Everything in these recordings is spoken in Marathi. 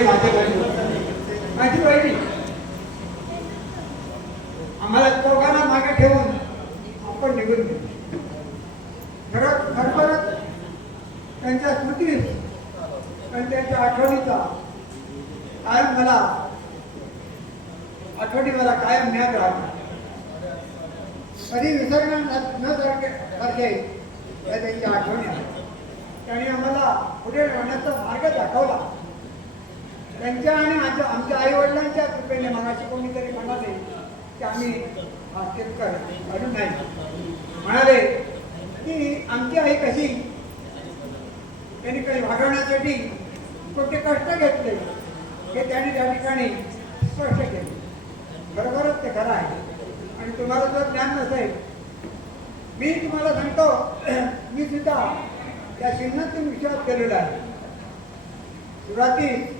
हे माझे बहीण माझी बहिणी आम्हाला दोघांना मागे ठेवून आपण निघून गेलो. खरोखरच त्यांच्या स्मृतीस आणि त्यांच्या आठवणीचा कायम मला कायम ज्ञात राहतो. कधी विसरणार न सारखे त्यांची आठवणी आहे. त्यांनी आम्हाला पुढे राहण्याचा मार्ग दाखवला. त्यांच्या आणि आमच्या आई वडिलांच्या कृपेने मनाशी कोणीतरी म्हणाले की आम्ही कीर्तकर अजून नाही म्हणाले की आमची आई कशी त्यांनी काही वाढवण्यासाठी कोणते कष्ट घेतले हे त्यांनी त्या ठिकाणी स्पष्ट केले. बरोबरच ते खरं आहे. आणि तुम्हाला जर ज्ञान नसेल, मी तुम्हाला सांगतो, मी सुद्धा त्या चिन्हातून विश्वास केलेला आहे. सुरुवातीस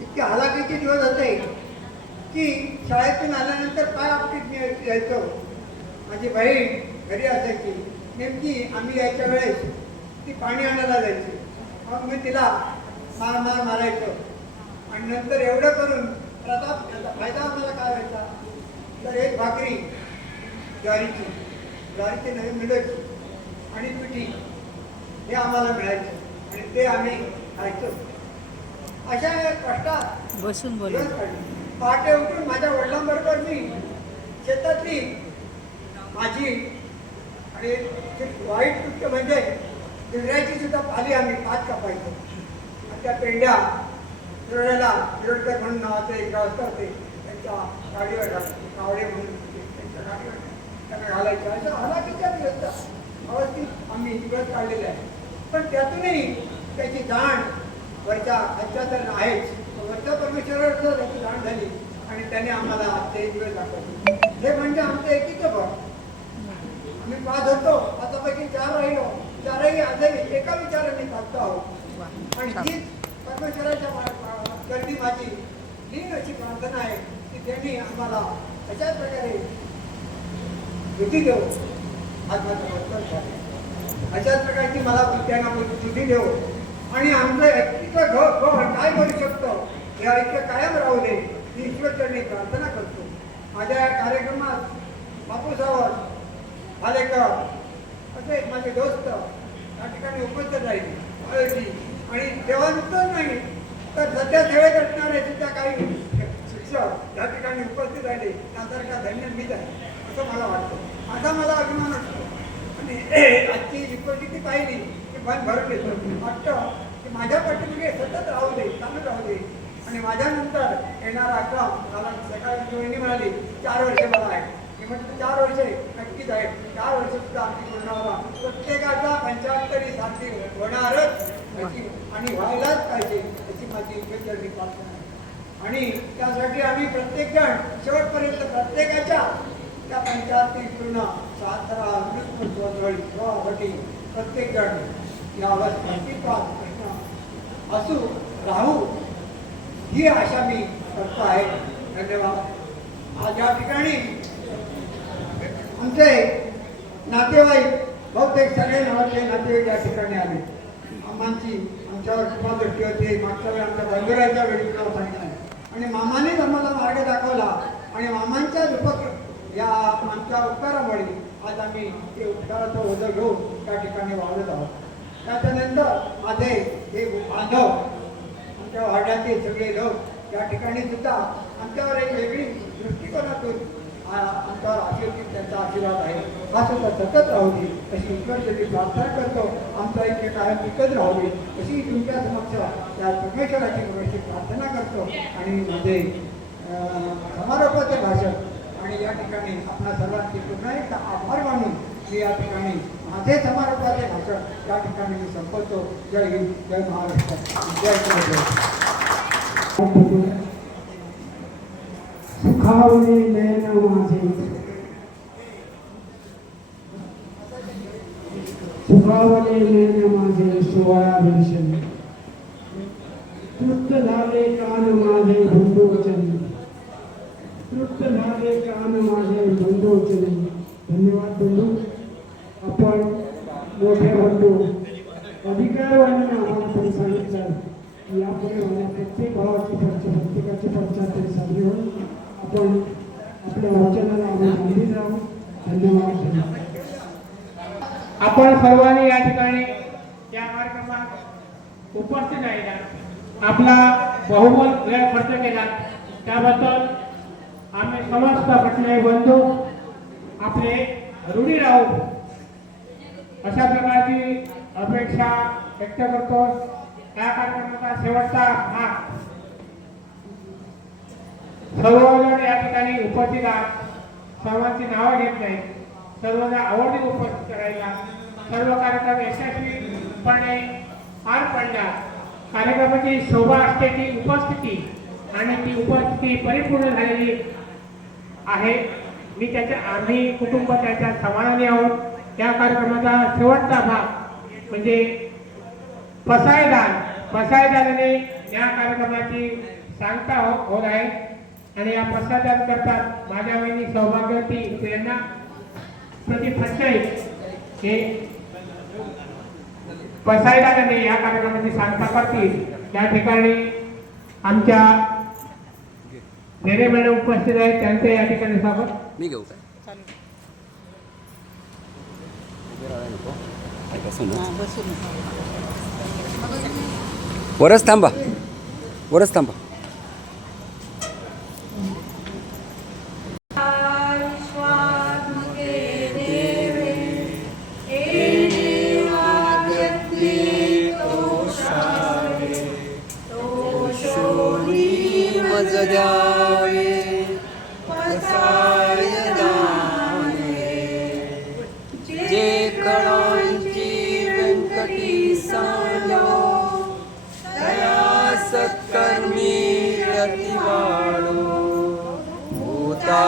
इतके हलाखीचे दिवस होते की शाळेतून आल्यानंतर काय आपली यायचो. माझी बहीण घरी असायची. नेमकी आम्ही यायच्या वेळेस ती पाणी आणायला जायची. मग मी तिला मारायचो. आणि नंतर एवढं करून त्याचा फायदा आम्हाला काय व्हायचा तर एक भाकरी ज्वारीची नवीन मिळायची आणि पिठी हे आम्हाला मिळायचं आणि ते आम्ही खायचो. अशा कष्टात बसून पहाटे उठून माझ्या वडिलांबरोबर मी शेतातली माझी आणि वाईट गोष्ट म्हणजे चिरड्याची सुद्धा पाली आम्ही पाच कापायचो. आणि त्या पेंड्या चिरड्याला चिरडकर म्हणून नावाचं एक गावस्कर होते त्यांच्या गाडीवर कावडे म्हणून त्यांच्या गाडीवर त्यांना घालायचं. अशा हलाखीच्या अवस्थेत आम्ही दिवस काढलेले आहे. पण त्यातूनही त्याची जाण वरच्या खालच्या तर आहेच. वरच्या परमेश्वरावर त्याची जाण झाली आणि त्याने आम्हाला ते दिवस दाखवले. हे म्हणजे आमचं एकीचं बळ. आम्ही पाच होतो, आतापैकी चार राहिलो. चारही आजही एका विचाराने चालतो आहोत. आणि ही परमेश्वराच्या गर्दी माझी लीन अशी प्रार्थना आहे की त्यांनी आम्हाला अशाच प्रकारे बुद्धी देऊ. आज माझं वर्तन झालं. अशाच प्रकारची मला त्यांना बुद्धी देऊ आणि आमचं ऐक्य काय करू शकतो हे ऐक्य कायम राहू दे ही ईश्वरचरणी प्रार्थना करतो. माझ्या या कार्यक्रमात बापू सावंत भालेकर असे माझे दोस्त या ठिकाणी उपस्थित राहिले. आणि तेव्हा नाही तर सध्या सेवेत असणारे सुद्धा काही शिक्षक या ठिकाणी उपस्थित राहिले. त्यासारखा धन्य मीच आहे असं मला वाटतं. असा मला अभिमान असतो. आणि आजची जी परिस्थिती पाहिली की मन भरून येतं. वाटतं की माझ्या पाठीमागे सतत राहू दे, चालू राहू दे. आणि माझ्यानंतर येणारा क्रम मला सकाळी वहिनी म्हणाली 4 वर्ष मला आहे. मी म्हटलं 4 वर्षे नक्कीच आहे. 4 वर्ष सुद्धा आम्ही पूर्ण व्हावा. प्रत्येकाचा 75 साथी होणारच आणि व्हायलाच पाहिजे अशी माझी ईश्वरचरणी प्रार्थना आहे. आणि त्यासाठी आम्ही प्रत्येक जण शेवटपर्यंत प्रत्येकाच्या त्या 75 पूर्ण 7 अमृतवटी प्रत्येक जण या अस्तित्वात असू राहू ही आशा मी करतो आहे. धन्यवाद. आज या ठिकाणी आमचे नातेवाईक बहुतेक सगळे नावाचे नातेवाईक या ठिकाणी आले. आमच्यावर कृपा दृष्टी होती. मागच्या वेळी आमच्या बंधुराच्या वेळी नाव सांगितलं आणि मामानेच आम्हाला मार्ग दाखवला. आणि मामांच्या या आमच्या उपकारामुळे आज आम्ही ते उपकाराचं ओझं घेऊन त्या ठिकाणी वाढत आहोत. त्याच्यानंतर माझे हे बांधव आमच्या वाड्यातील सगळे लोक या ठिकाणी सुद्धा आमच्यावर एक वेगळी दृष्टिकोनातून आमच्यावर आशीर्वाद त्यांचा आशीर्वाद आहे. हा सुद्धा सतत राहू दे अशी ईश्वरचरणी प्रार्थना करतो. आमचा ऐक्य कायम टिकत राहू दे अशी तुमच्या समक्ष त्या परमेश्वराची गोष्टी प्रार्थना करतो. आणि माझे समारोपाचे भाषण आणि या ठिकाणी आपल्या सर्वांची पुन्हा एकदा आभार मानून मी या ठिकाणी माझे समारोपाचे भाषण या ठिकाणी मी संपवतो. जय हिंद, जय महाराष्ट्र, जय महाराष्ट्र. सुखावले नयन माझे, सुखावले नयन माझे सोहळा दर्शन, तृप्त झाले कान माझे बंधूचनी, तृप्त झाले कान माझे बंधूचनी. धन्यवाद बंधू. आपण मोठे बंधू अधिकारवाणी आम्हाला सांगितलं यापुढे होण्या प्रत्येक भावाची प्रत्येकाची परिचय तरी साजरी होईल. आपण आपल्या वचनाला आपण बांधील राहू. धन्यवाद. आपण सर्वांनी या ठिकाणी या कार्यक्रमात उपस्थित राहिला, आपला बहुमोल वेळ खर्च केला त्याबद्दल आम्ही समस्त पटनायक बंधू आपले ऋणी राहू अशा प्रकारची अपेक्षा व्यक्त करतो. या कार्यक्रमाचा शेवटचा भाग सर्वजण या ठिकाणी उपस्थित आहात. सर्वांची नावं घेत नाही, सर्वांना आवडीने उपस्थित करायला सर्व कार्यक्रम यशस्वीपणे पार पडला. कार्यक्रमाची शोभा असते ती उपस्थिती आणि ती उपस्थिती परिपूर्ण झालेली आहे. आम्ही कुटुंब त्याच्या समाधानी आहोत. या कार्यक्रमाचा शेवटचा भाग म्हणजे पसायदानाने या कार्यक्रमाची सांगता होत आहे आणि या पसायदान करतात माझ्या बहिणी सौभाग्यवती प्रेरणा प्रदीप फडणवीस हे पसायदानाने या कार्यक्रमाची सांगता करतील. या ठिकाणी आमच्या नेरे मॅडम उपस्थित आहेत, त्यांचे या ठिकाणी स्वागत. मी घेऊ काय वरच थांबा. जे कळांची व्यंकटी सांडो दया सत्कर्मी रतिवाळो भूता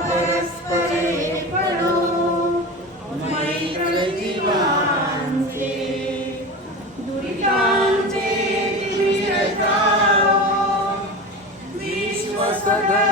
परस्परे पडो मैत्र जीवांचे दुरितांचे विरताओ विश्व सदा